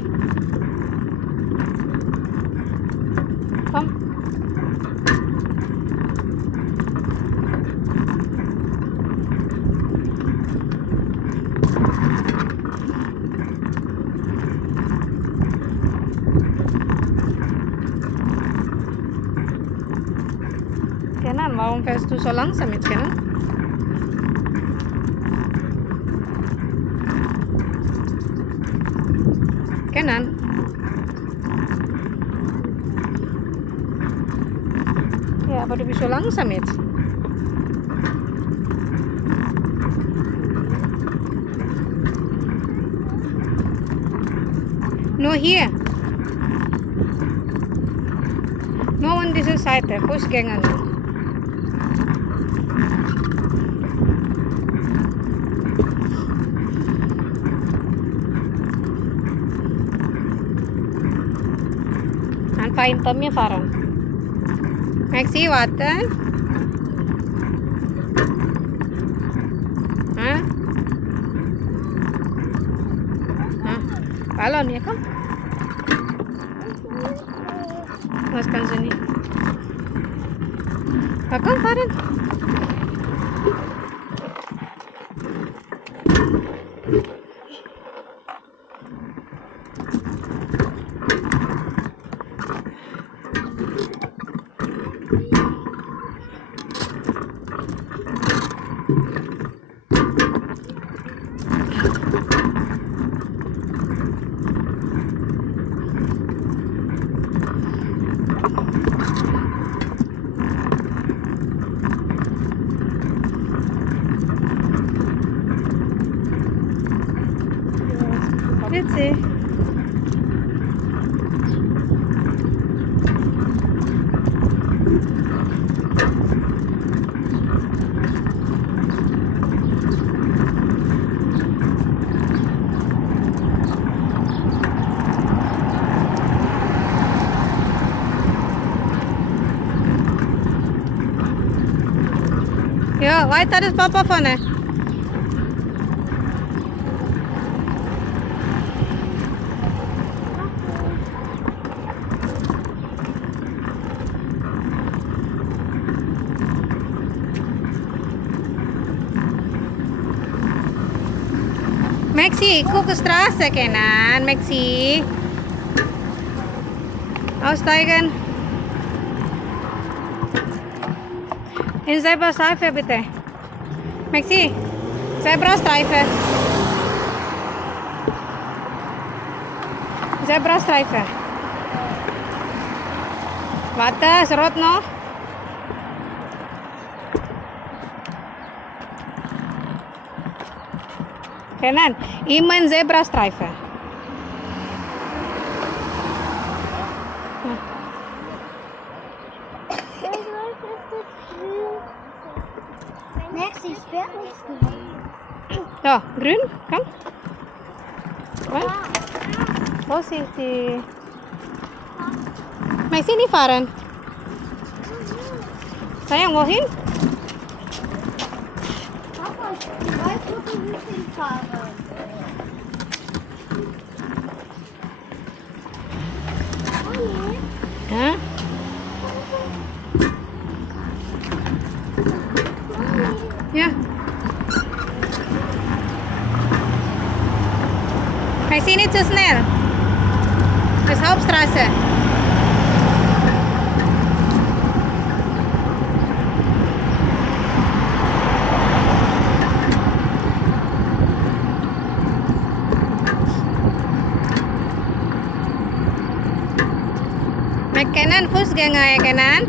Komm. Kenan, warum fährst du so langsam jetzt, Kenan? Kenan. Ja, aber du bist so langsam jetzt. Nur hier. Nur an dieser Seite, Fußgänger. Ein paar hinter mir fahren. Maxi, warte. Hah? Balon, ya komm. Was kannst du nicht? Na komm, fahren. weiter das Papa vorne. Maxi, guck Straße, Kenan. Maxi. Aussteigen. In Zebrastreifen bitte. Maxi, Zebrastreifen. Zebrastreifen. Warte, ist rot noch. Kenan, immer in Zebrastreifen. Maxi, sperr uns So, grün, komm. Komm. Vorsichtig. Maxi, nicht fahren. Sayang, wohin? Papa, du weißt, wo du willst hinfahren. Mami, Hah? Ja. Maxi, nicht so schnell. Das ist Hauptstraße. Kenan, Fußgänger, ya Kenan?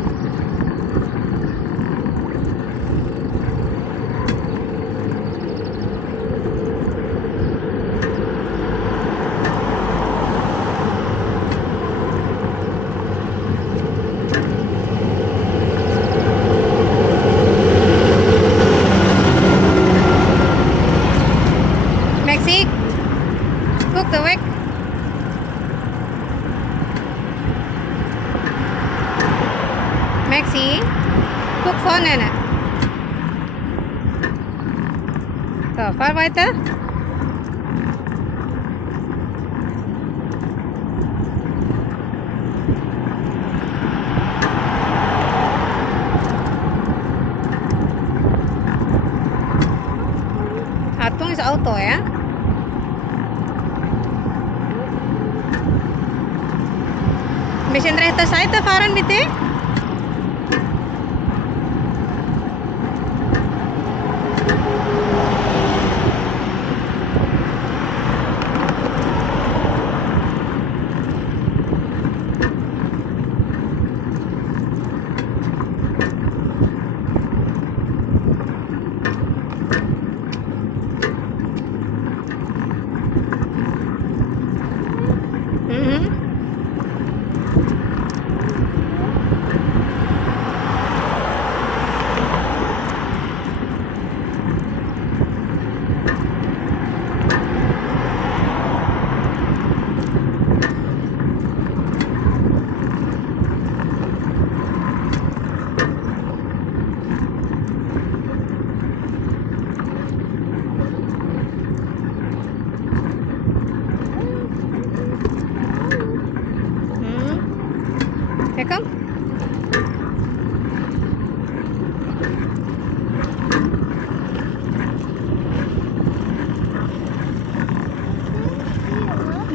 Maxi, guck de weg. Maxi, guck vorne. So, fahr weiter. Achtung, ist Auto, ja? Ein bisschen rechte Seite fahren, bitte. Ya, kom.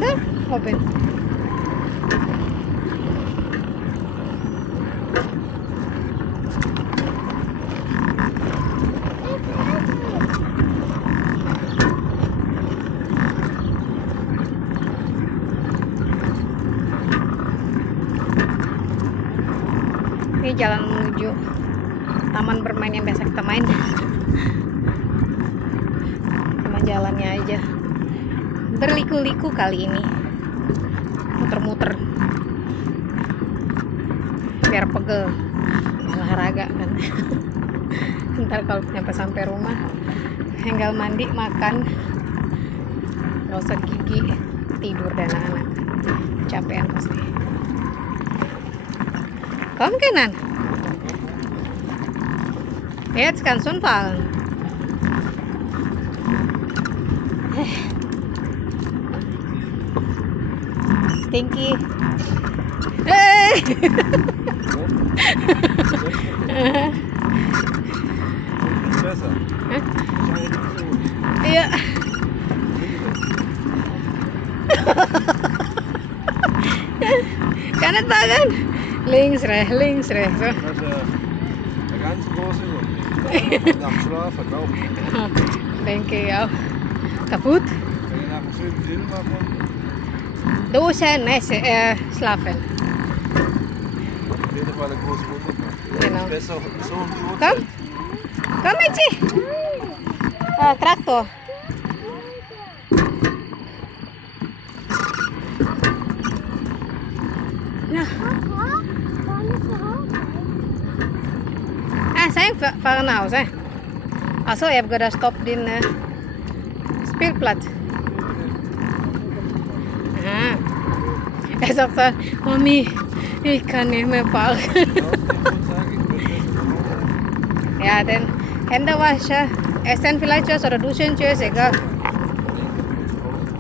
Dah, open. Ini jalan menuju taman bermain yang biasa kita main. Cuma jalannya aja berliku-liku kali ini, muter-muter biar pegel, olahraga kan. Ntar kalau nyampe sampai rumah tinggal mandi, makan, gosok gigi, tidur dan anak-anak capean pasti. Komm, Kenan. Jetzt kannst du fahren. Stinky. Hey! Besser. Iya. Kan het banget. Links, rechts, so. Dat is een ganz große Hund. Nach dem Schlafen, glaube ich. Denk ik ook. Kapot? Wenn je nach dem Film Film machen, Dozen, nee, slapen. auf jeden Fall eine große Runde machen. Genau. Besser so um die Kom. Uhrzeit. Kom, Mitzi. Tractor. Ja. Sayang van een huis, hè? Also, je hebt gestopt in speelplaats. Ah. Hij zegt zo, mami, ik kan niet meer parken. Ja, dan Hände waschen, essen vielleicht was oder duschen, tschüss, egal.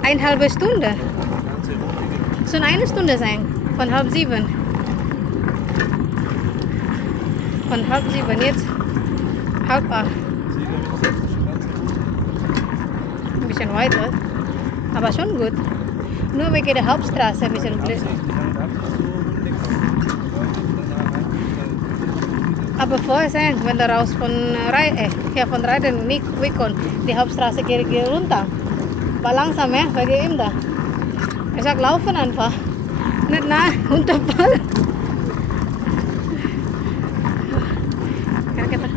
1,5 Stunde. Schon 1 Stunde sein. Von 6:30. Von 6:30 jetzt 7:30. Ein bisschen weiter. Aber schon gut. Nur wegen der Hauptstraße ein bisschen blöd. Aber vorher sagen, wenn du raus von Reiden nicht wegkommt, die Hauptstraße geht runter. War langsam, ja, wegen ihm da. Ich sag, laufen einfach. Nicht nah, runterfallen. Kan kita?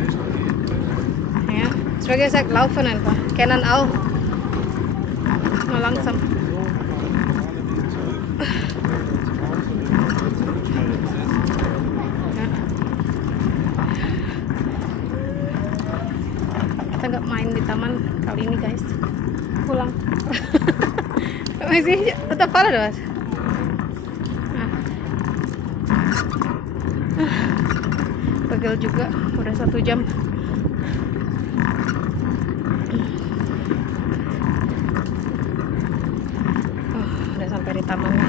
Ja, deswegen ich sag, laufen einfach. Kennen auch. Nur langsam. Kita nggak main di taman kali ini guys, pulang. Masih tetap parah mas. Pegel juga, udah 1 jam. Udah sampai di tamannya,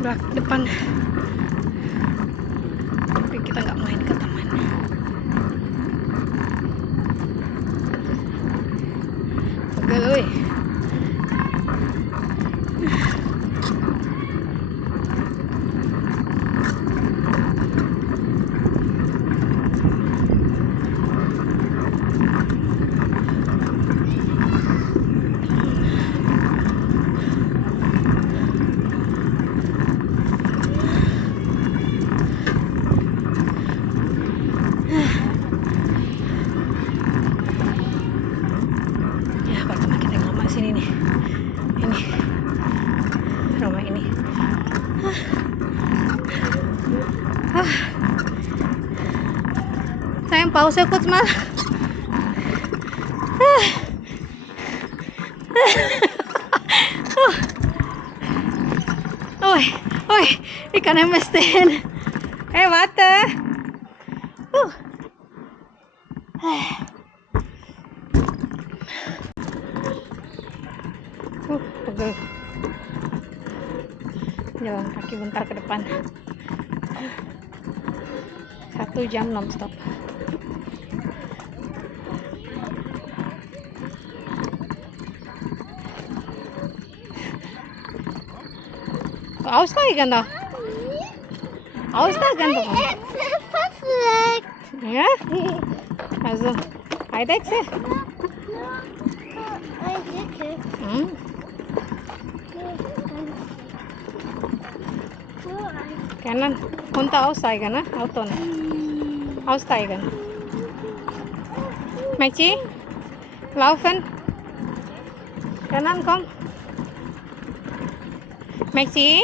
udah depan. Tapi kita nggak main ke taman. Pegel, woi. Ya, apartemen kita yang lama sini nih. Ini rumah ini. Sayang pause ya coach mal. Oi, oi, ikan emestin. Mata. Pegel. Jalan kaki bentar ke depan. 1 jam nonstop. Aussteigen doch. Aussteigen doch. Fast weg. Ja? Also, Eidechse. Hm. Kanan, runter aussteigen, ne? Auto, ne? Aussteigen. Maxi, laufen. Kanan, komm. Maxi.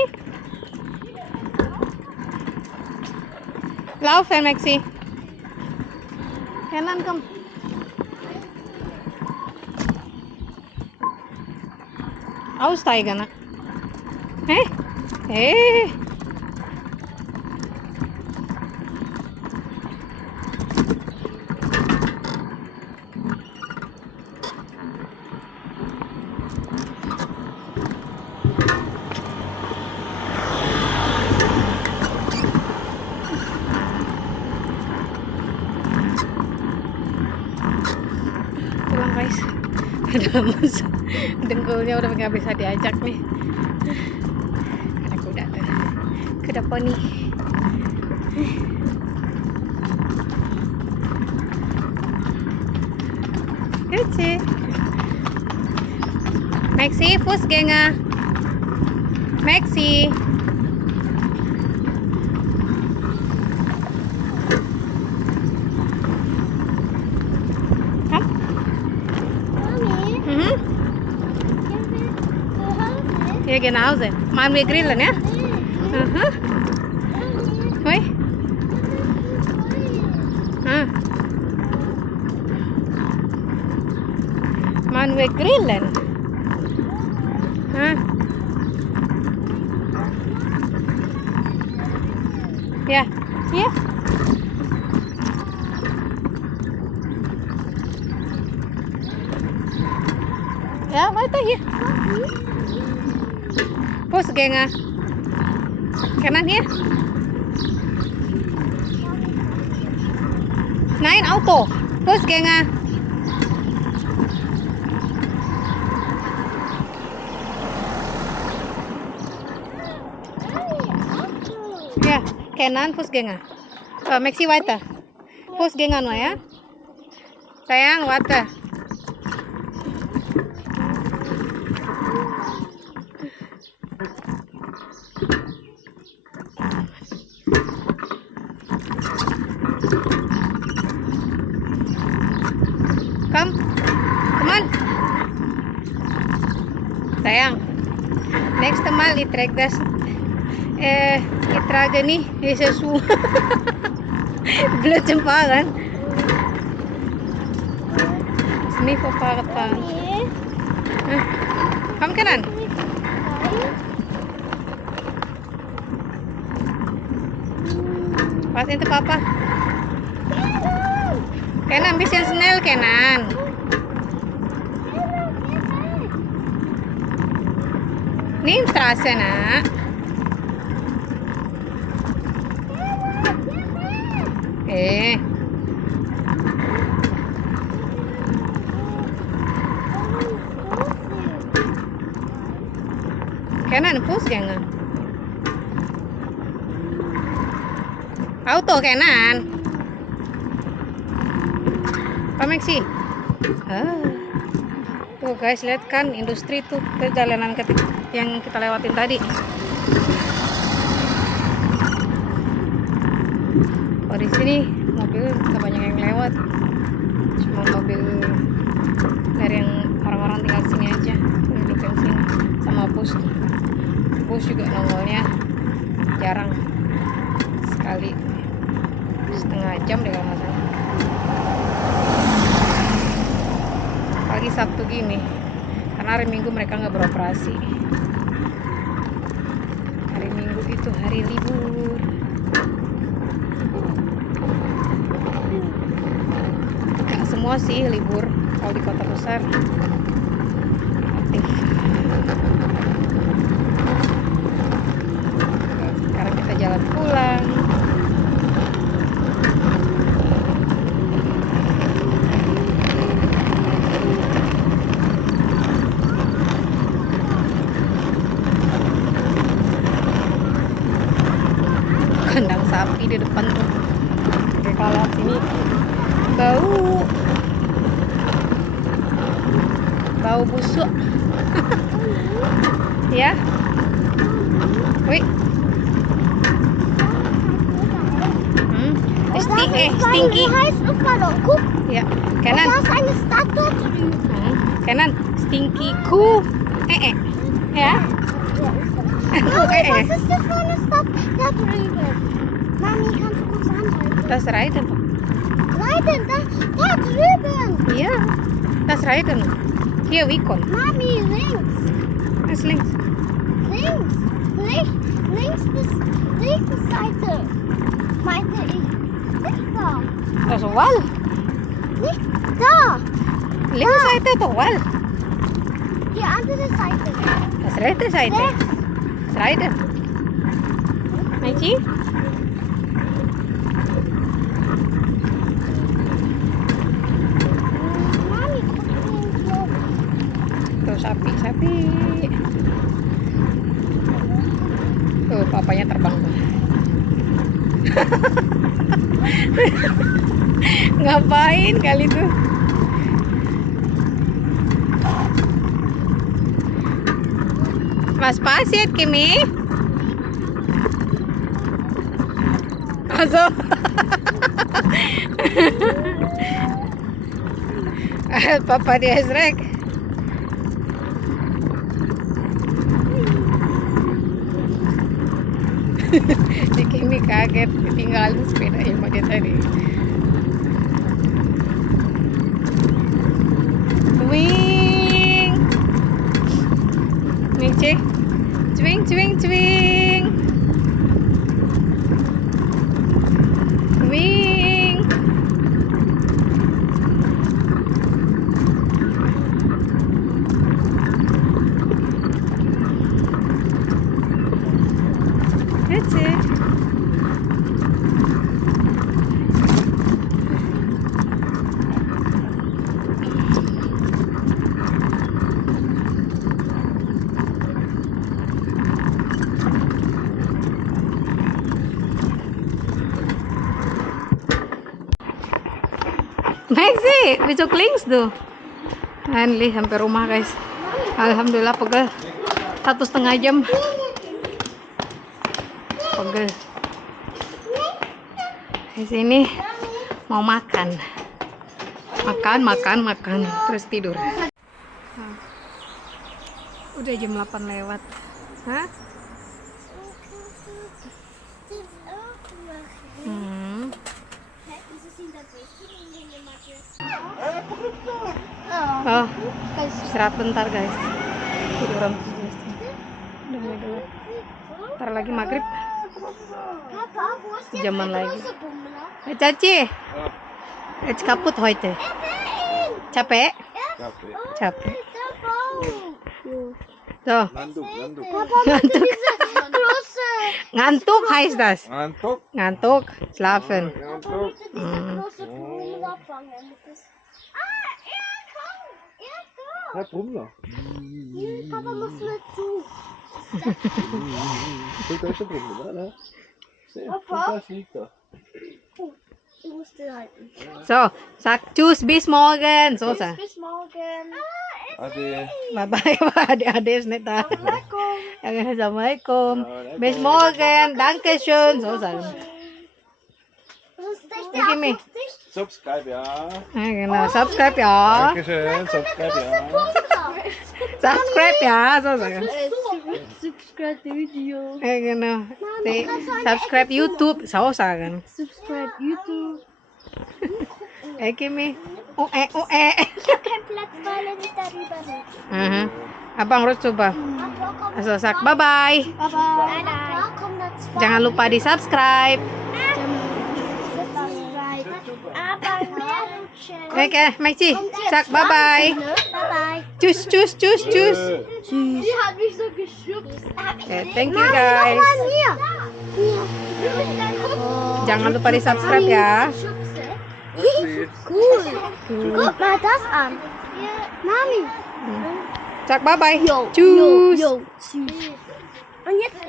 Laufen, Maxi. Kanan, komm. Aussteigen, ne? Hä? Hey. Udah lemes. Dengkulnya udah nggak bisa diajak nih. Ada kuda tuh. Kuda poni. Lucu. Maxi, Fußgänger. Maxi. Komm. Mami, Mhm. gehen wir zu Hause? Wir gehen nach Hause. Machen wir grillen, ja? Nee. Aha. Mami, Hoi. sorry. Ah. Machen wir grillen. Ah. Ja, hier. Ja, weiter hier. Fußgänger. Kanan hier. Nein, Auto. Fußgänger. Ja, kanan Fußgänger. Maxi weiter. Fußgänger nur ya. Sayang, weiter. Come on. Sayang, next Mal ich trage das ich trage nicht diese Schuhe. Blöd zum Fahren. Ist nicht für Fahrradfahren. Mami, Komm kanan. Was itu Papa? Kanan, bisschen schnell kanan. Nimm Straße, nak. Kanan, Fußgänger. Auto kanan. Pak Maxi. Tuh guys, lihat kan industri tuh perjalanan yang kita lewatin tadi. Oh, di sini mobil nggak banyak yang lewat, cuma mobil dari yang orang-orang tinggal sini aja, pendidikan sini, sama bus juga nongolnya jarang, sekali setengah jam deh kalau nggak salah. Pagi Sabtu gini, karena hari Minggu mereka nggak beroperasi. Hari Minggu itu hari libur. Nggak semua sih libur, kalau di kota besar aktif. Sekarang kita jalan pulang. Kandang sapi di depan tuh. Oke, kalau sini bau busuk. Ya. Wih. Stinky. Wo heißt Luftballon? Guck, Ya, da kanan. ist eine Statue drüben. Kanan. Stinky Kuh. Ya. Mami, was ist das für eine Statue da drüben? Mami, kannst du kurz anhalten? Das Reiten. Reiten, da drüben. Ja, das Reiten. Hier, Wikon. Mami, links. Das links. Links. Links bis linke Seite. Meinte ich. Nicht da. Das Wal. Nicht da. Links Seite tuh Wal. Die andere Seite. Das rechte Seite. Rechts. Das Reiten. Maxi? Mami, guck mal. sapi. Tuh, papanya terbang tuh. Ngapain kali tuh? Mas pasit, Kimi. Also. Papa dia Ezrek. Si Kimi kaget ketinggalan sepeda yang pakai tadi. Wing. Nih, Cik. Cuing, cuing, cuing. Wing. That's it. Maxi, besok links tuh. Finally sampai rumah guys. Alhamdulillah pegel. 1,5 jam. Pegel. Di sini mau makan. Makan, terus tidur. Udah jam 8 lewat. Hah? Oh, istirahat bentar guys. Tiduran guys. Udah mulai gelap. Ntar lagi maghrib. Jaman lagi. Caci. Jetzt kaputt heute. Capek? Capek. So. Ngantuk. Ngantuk heißt das. Ngantuk. Schlafen. Herr Brummer. Papa muss mit zu. Da ist der Brummer, oder? Papa? Da fliegt er. Ich muss stillhalten. So, sag tschüss bis morgen. So sag. Bis morgen. Ade. Bye bye. Adik-adik ist nicht da. Assalamualaikum. Assalamualaikum. Bis morgen. Dankeschön. So sagen. Was ist das Gib mir. Subscribe, ja. Ja, genau. Subscribe ja. Dankeschön, subscribe, ja. Subscribe ya. So sagen. Subscribe the video. Ja, genau. Die subscribe YouTube. So sagen. Subscribe YouTube. Kimi. Ich habe keinen Platz, weil er nicht darüber redet. Abang harus coba. So, sag bye bye. Bye. Jangan lupa di subscribe. Oke, Maxi. Sag bye bye. Bye. Tschüss, tschüss, tschüss, tschüss. Sie hat mich so geschubst. Okay, thank you guys. Hier. Jangan lupa di subscribe ya. Cool. Guck mal das an. Mami. Sag bye bye. Yo. Tschüss. Tschüss. Und jetzt